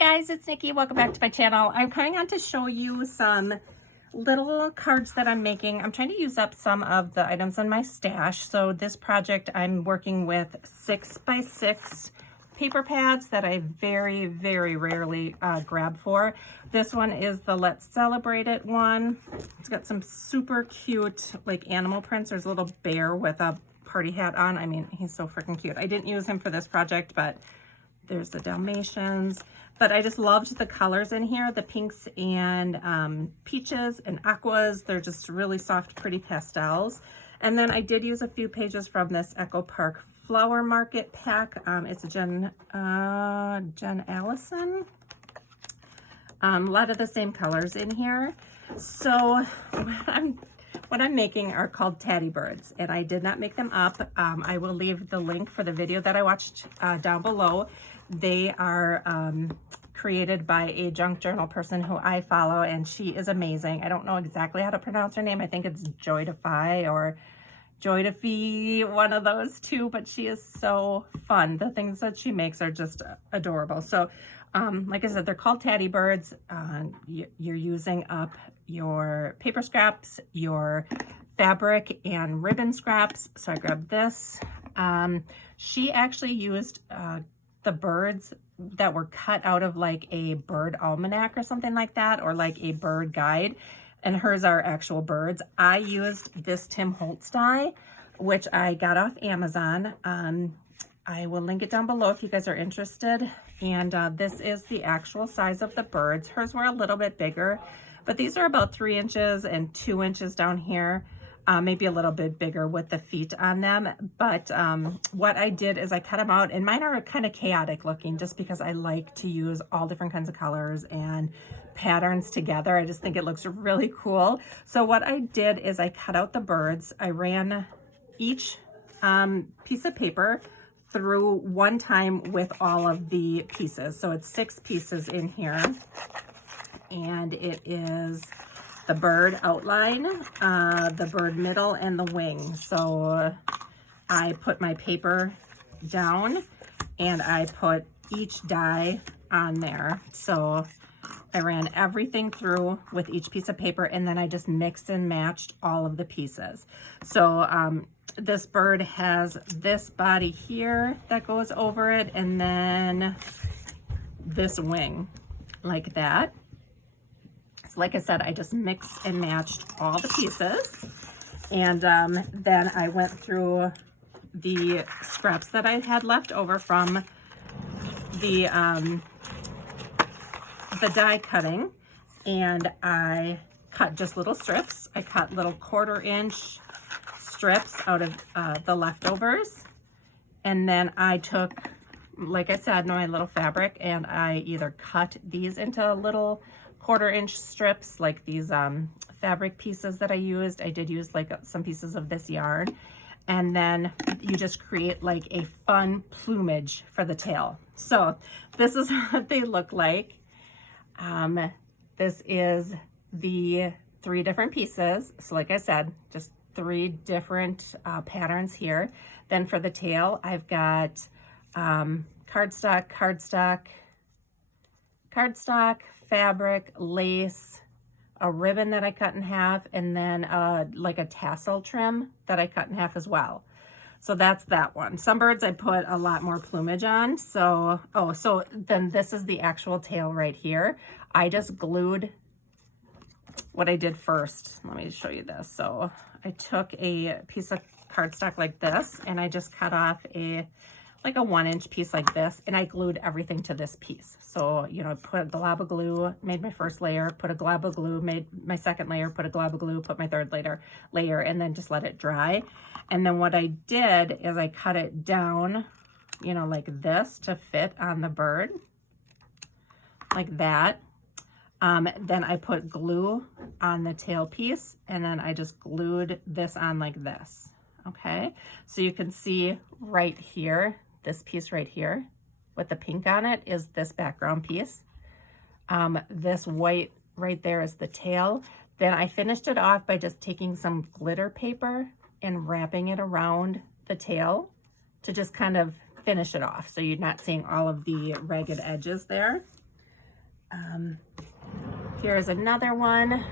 guys, it's Nikki. Welcome back to my channel. I'm coming on to show you some little cards that I'm making. I'm trying to use up some of the items in my stash. So this project, I'm working with 6x6 paper pads that I very, very rarely grab for. This one is the Let's Celebrate It one. It's got some super cute like animal prints. There's a little bear with a party hat on. I mean, he's so freaking cute. I didn't use him for this project, but there's the Dalmatians. But I just loved the colors in here, the pinks and peaches and aquas. They're just really soft, pretty pastels. And then I did use a few pages from this Echo Park Flower Market pack. It's a Jen Allison. A lot of the same colors in here. So what I'm making are called Tatty Birds, and I did not make them up. I will leave the link for the video that I watched down below. They are created by a junk journal person who I follow, and she is amazing. I don't know exactly how to pronounce her name. I think it's Joie or Joy to Fee, one of those two, but she is so fun. The things that she makes are just adorable. So like I said, they're called Tatty Birds. You're using up your paper scraps, your fabric and ribbon scraps. So I grabbed this. She actually used the birds that were cut out of like a bird almanac or something like that, or like a bird guide, and hers are actual birds. I used this Tim Holtz die, which I got off Amazon. I will link it down below if you guys are interested. And this is the actual size of the birds. Hers were a little bit bigger, but these are about 3 inches and 2 inches down here. Maybe a little bit bigger with the feet on them. But what I did is I cut them out, and mine are kind of chaotic looking just because I like to use all different kinds of colors and patterns together. I just think it looks really cool. So what I did is I cut out the birds. I ran each piece of paper through one time with all of the pieces. So it's 6 pieces in here, and it is the bird outline, the bird middle, and the wing. So I put my paper down and I put each die on there. So I ran everything through with each piece of paper, and then I just mixed and matched all of the pieces. So this bird has this body here that goes over it, and then this wing like that. So like I said, I just mixed and matched all the pieces, and then I went through the scraps that I had left over from the die cutting, and I cut just little strips. I cut little 1/4 inch strips out of the leftovers, and then I took, like I said, my little fabric, and I either cut these into little 1/4 inch strips, like these fabric pieces that I used. I did use like some pieces of this yarn, and then you just create like a fun plumage for the tail. So this is what they look like. This is the 3 different pieces. So like I said, just 3 different patterns here. Then for the tail, I've got cardstock, fabric, lace, a ribbon that I cut in half, and then like a tassel trim that I cut in half as well. So that's that one. Some birds I put a lot more plumage on. So, so then this is the actual tail right here. I just glued what I did first. Let me show you this. So I took a piece of cardstock like this, and I just cut off like a 1 inch piece like this, and I glued everything to this piece. So, you know, put a glob of glue, made my first layer, put a glob of glue, made my second layer, put a glob of glue, put my third layer, and then just let it dry. And then what I did is I cut it down, you know, like this to fit on the bird, like that. Then I put glue on the tail piece, and then I just glued this on like this. Okay, so you can see right here, this piece right here with the pink on it is this background piece. This white right there is the tail. Then I finished it off by just taking some glitter paper and wrapping it around the tail to just kind of finish it off, so you're not seeing all of the ragged edges there. Here's another one.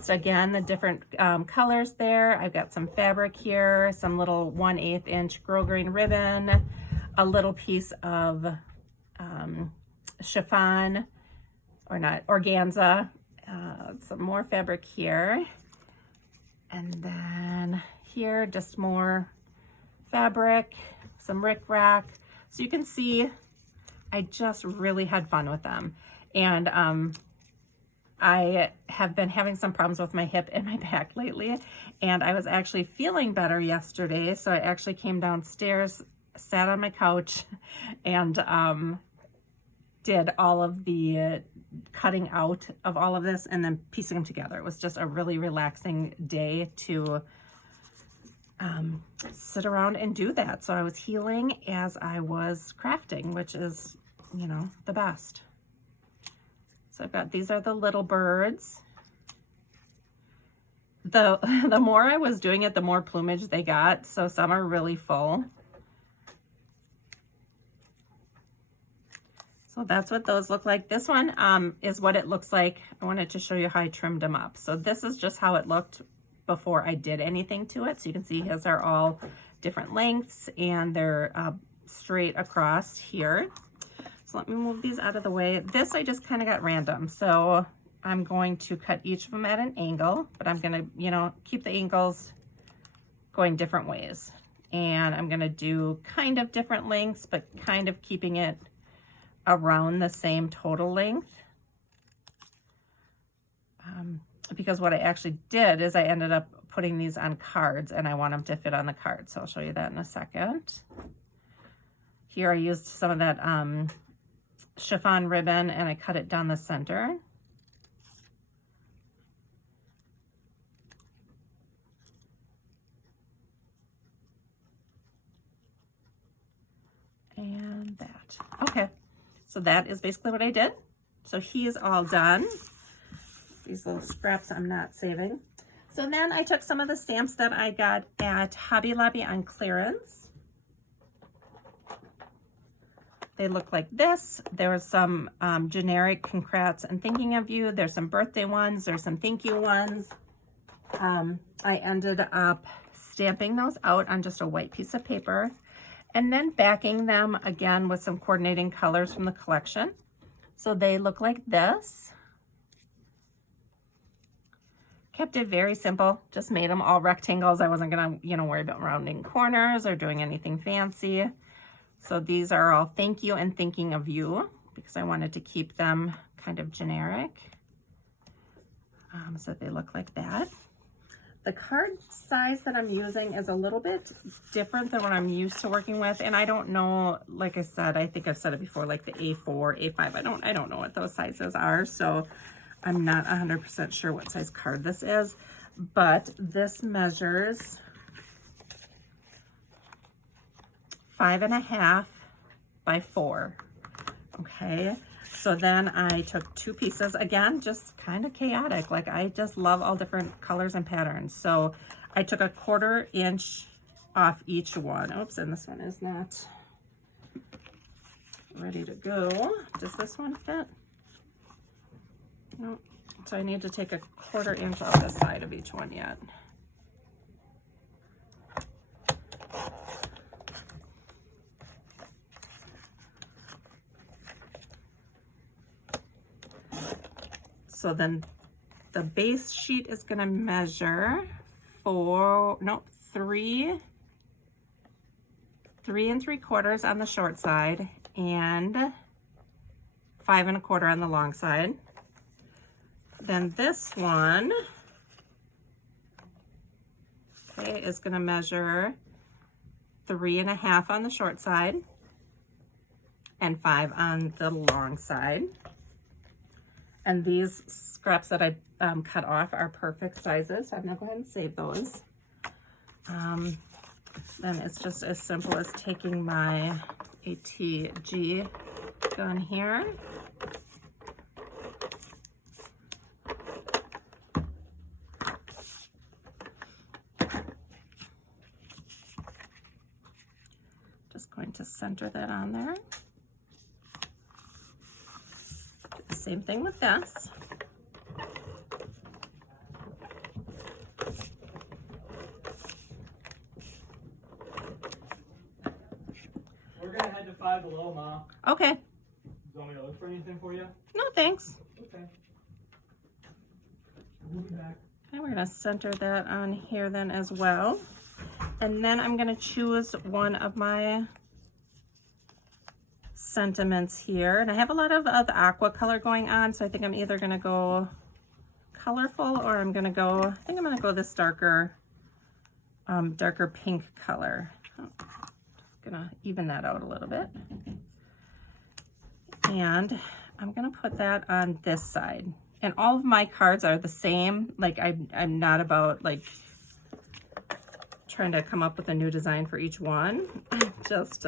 So again, the different colors there. I've got some fabric here, some little 1/8 inch grosgrain ribbon, a little piece of chiffon, or not, organza, some more fabric here. And then here, just more fabric, some rickrack. So you can see I just really had fun with them. And I have been having some problems with my hip and my back lately, and I was actually feeling better yesterday. So I actually came downstairs, sat on my couch, and did all of the cutting out of all of this and then piecing them together. It was just a really relaxing day to sit around and do that. So I was healing as I was crafting, which is, you know, the best. So I've got, these are the little birds. The more I was doing it, the more plumage they got. So some are really full. So that's what those look like. This one is what it looks like. I wanted to show you how I trimmed them up. So this is just how it looked before I did anything to it. So you can see his are all different lengths, and they're straight across here. So let me move these out of the way. This I just kind of got random. So I'm going to cut each of them at an angle, but I'm going to, you know, keep the angles going different ways. And I'm going to do kind of different lengths, but kind of keeping it around the same total length. Because what I actually did is I ended up putting these on cards, and I want them to fit on the cards. So I'll show you that in a second. Here I used some of that chiffon ribbon, and I cut it down the center. And that. Okay, so that is basically what I did. So he is all done. These little scraps I'm not saving. So then I took some of the stamps that I got at Hobby Lobby on clearance. They look like this. There was some generic congrats and thinking of you. There's some birthday ones. There's some thank you ones. I ended up stamping those out on just a white piece of paper and then backing them again with some coordinating colors from the collection. So they look like this. Kept it very simple, just made them all rectangles. I wasn't gonna, you know, worry about rounding corners or doing anything fancy. So these are all thank you and thinking of you, because I wanted to keep them kind of generic. So they look like that. The card size that I'm using is a little bit different than what I'm used to working with. And I don't know, like I said, I think I've said it before, like the A4, A5, I don't know what those sizes are. So I'm not 100% sure what size card this is, but this measures 5.5 by 4. Okay, so then I took 2 pieces, again, just kind of chaotic. Like, I just love all different colors and patterns. So I took a 1/4 inch off each one. Oops, and this one is not ready to go. Does this one fit? Nope. So I need to take a 1/4 inch off the side of each one yet. So then the base sheet is going to measure 3 3¾ on the short side and 5 1/4 on the long side. Then this one, okay, is going to measure 3 1/2 on the short side and 5 on the long side. And these scraps that I cut off are perfect sizes. So I'm going to go ahead and save those. Then it's just as simple as taking my ATG gun here. Just going to center that on there. same thing with this. We're gonna head to Five Below, Ma. Okay. You want me to look for anything for you? No, thanks. Okay. We'll be back. Okay, we're gonna center that on here then as well. And then I'm gonna choose one of my sentiments here. And I have a lot of the aqua color going on, so I think I'm either gonna go colorful or I think I'm gonna go this darker, darker pink color. Gonna even that out a little bit. And I'm gonna put that on this side. And all of my cards are the same. Like I'm not about like trying to come up with a new design for each one. I'm just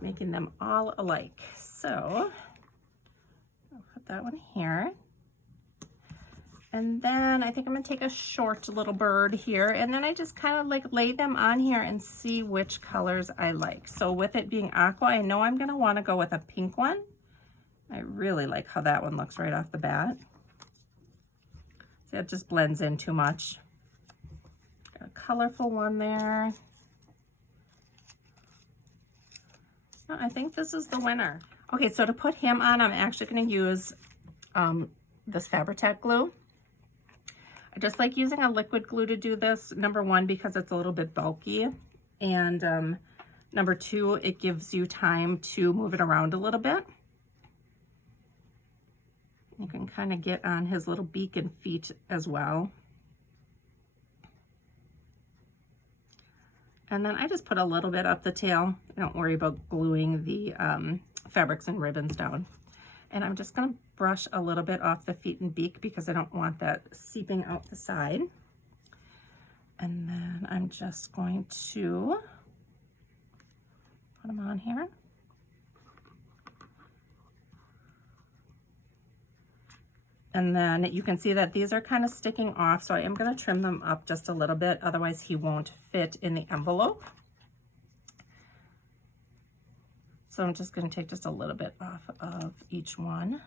making them all alike. So I'll put that one here. And then I think I'm gonna take a short little bird here, and then I just kind of like lay them on here and see which colors I like. So with it being aqua, I know I'm gonna wanna go with a pink one. I really like how that one looks right off the bat. See, it just blends in too much. Got a colorful one there. Oh, I think this is the winner. Okay, so to put him on, I'm actually gonna use this Fabri-Tac glue. I just like using a liquid glue to do this. Number one, because it's a little bit bulky. And number two, it gives you time to move it around a little bit. You can kind of get on his little beak and feet as well. And then I just put a little bit up the tail. Don't worry about gluing the fabrics and ribbons down. And I'm just gonna brush a little bit off the feet and beak because I don't want that seeping out the side. And then I'm just going to put them on here. And then you can see that these are kind of sticking off, so I am gonna trim them up just a little bit, otherwise he won't fit in the envelope. So I'm just gonna take just a little bit off of each one.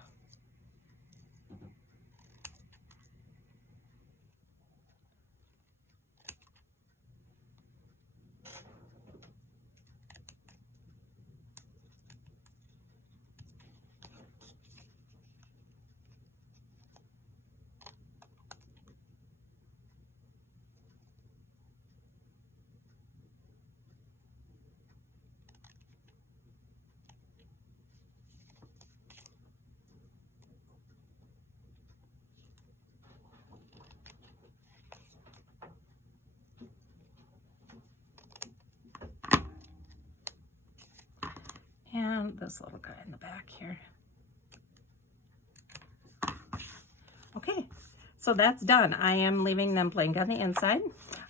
And this little guy in the back here. Okay, so that's done. I am leaving them blank on the inside.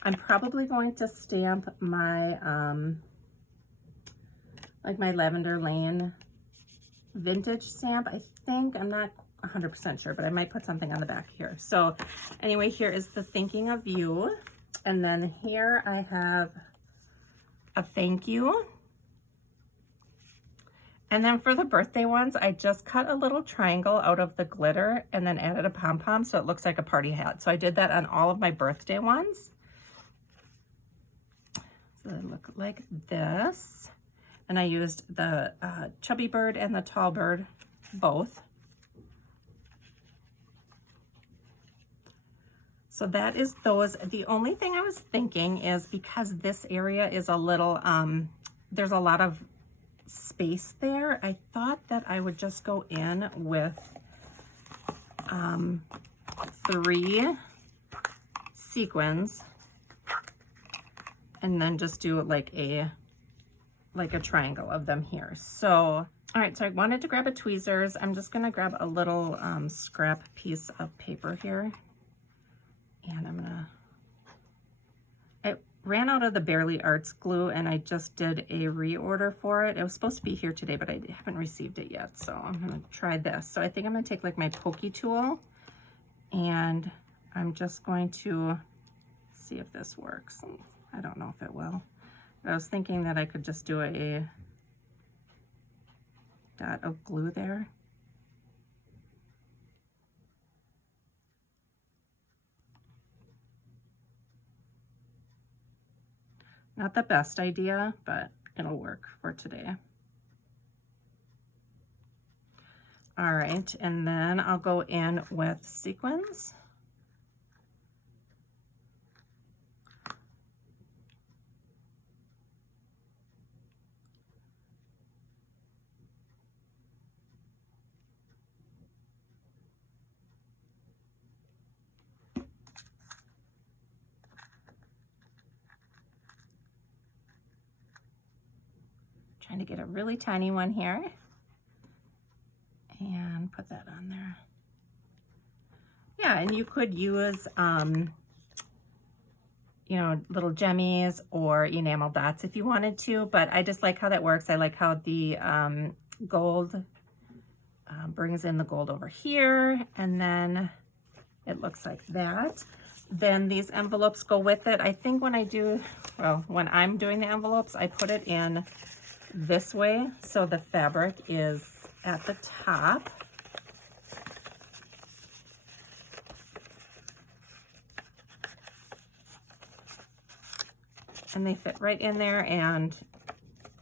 I'm probably going to stamp my, like my Lavender Lane vintage stamp, I think. I'm not 100% sure, but I might put something on the back here. So anyway, here is the thinking of you. And then here I have a thank you. And then for the birthday ones, I just cut a little triangle out of the glitter and then added a pom-pom so it looks like a party hat. So I did that on all of my birthday ones. So they look like this. And I used the chubby bird and the tall bird, both. So that is those. The only thing I was thinking is because this area is a little, there's a lot of space there, I thought that I would just go in with 3 sequins and then just do like a triangle of them here. So all right, so I wanted to grab a tweezers. I'm just gonna grab a little scrap piece of paper here, and I ran out of the Barely Arts glue and I just did a reorder for it. It was supposed to be here today, but I haven't received it yet. So I'm gonna try this. So I think I'm gonna take like my pokey tool and I'm just going to see if this works. I don't know if it will. But I was thinking that I could just do a dot of glue there. Not the best idea, but it'll work for today. All right, and then I'll go in with sequins. Trying to get a really tiny one here and put that on there. Yeah, and you could use, you know, little gemmies or enamel dots if you wanted to, but I just like how that works. I like how the gold brings in the gold over here, and then it looks like that. Then these envelopes go with it. I think when I do, well, when I'm doing the envelopes, I put it in this way, so the fabric is at the top. And they fit right in there, and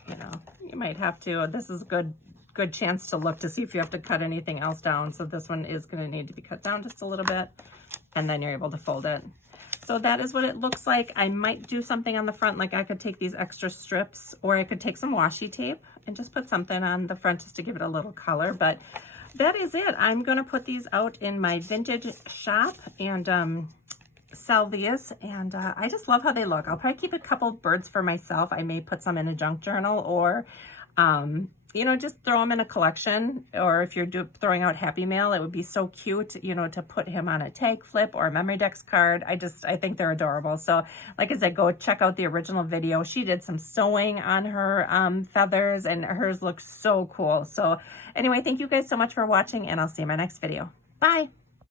you know, you might have to, this is a good chance to look to see if you have to cut anything else down. So this one is going to need to be cut down just a little bit, and then you're able to fold it. So that is what it looks like. I might do something on the front, like I could take these extra strips, or I could take some washi tape and just put something on the front just to give it a little color. But that is it. I'm going to put these out in my vintage shop and sell these, and I just love how they look. I'll probably keep a couple birds for myself. I may put some in a junk journal, or you know, just throw them in a collection, or if you're throwing out Happy Mail, it would be so cute, you know, to put him on a tag flip or a memory dex card. I think they're adorable. So like I said, go check out the original video. She did some sewing on her feathers, and hers looks so cool. So anyway, thank you guys so much for watching, and I'll see you in my next video. Bye.